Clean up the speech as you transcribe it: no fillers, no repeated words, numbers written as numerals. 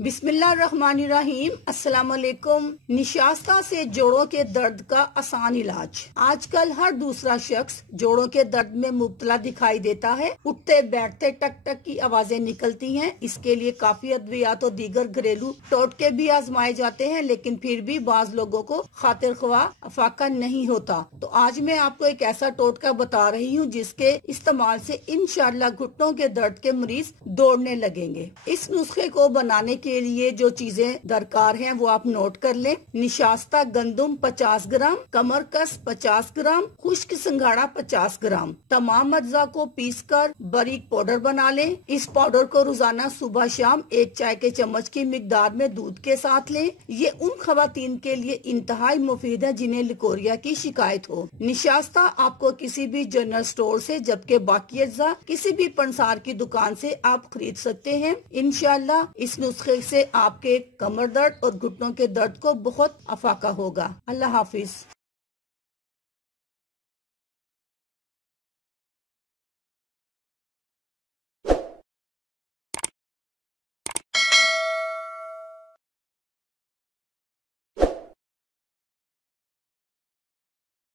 बिस्मिल्लाहिर्रहमानिर्रहीम। अस्सलाम वालेकुम। निशास्ता से जोड़ों के दर्द का आसान इलाज। आजकल हर दूसरा शख्स जोड़ों के दर्द में मुब्तला दिखाई देता है। उठते बैठते टक टक की आवाजें निकलती हैं। इसके लिए काफी अद्वियात और दीगर घरेलू टोटके भी आजमाए जाते हैं, लेकिन फिर भी बाज लोगों को खातिर ख्वाह अफाका नहीं होता। तो आज मैं आपको एक ऐसा टोटका बता रही हूँ जिसके इस्तेमाल से इंशाअल्लाह घुटनों के दर्द के मरीज दौड़ने लगेंगे। इस नुस्खे को बनाने के लिए जो चीजें दरकार हैं वो आप नोट कर लें। निशास्ता गंदम 50 ग्राम, कमरकस 50 ग्राम, खुश्क सिंघाड़ा 50 ग्राम। तमाम अज्जा को पीसकर बारीक पाउडर बना लें। इस पाउडर को रोजाना सुबह शाम 1 चाय के चम्मच की मिकदार में दूध के साथ लें। ये उन खवातीन के लिए इंतहाई मुफीद है जिन्हें लिकोरिया की शिकायत हो। निशास्ता आपको किसी भी जनरल स्टोर से, जबकि बाकी अज्जा किसी भी पंसार की दुकान से आप खरीद सकते हैं। इंशाअल्लाह इस नुस्खे से आपके कमर दर्द और घुटनों के दर्द को बहुत अफाका होगा। अल्लाह हाफिज।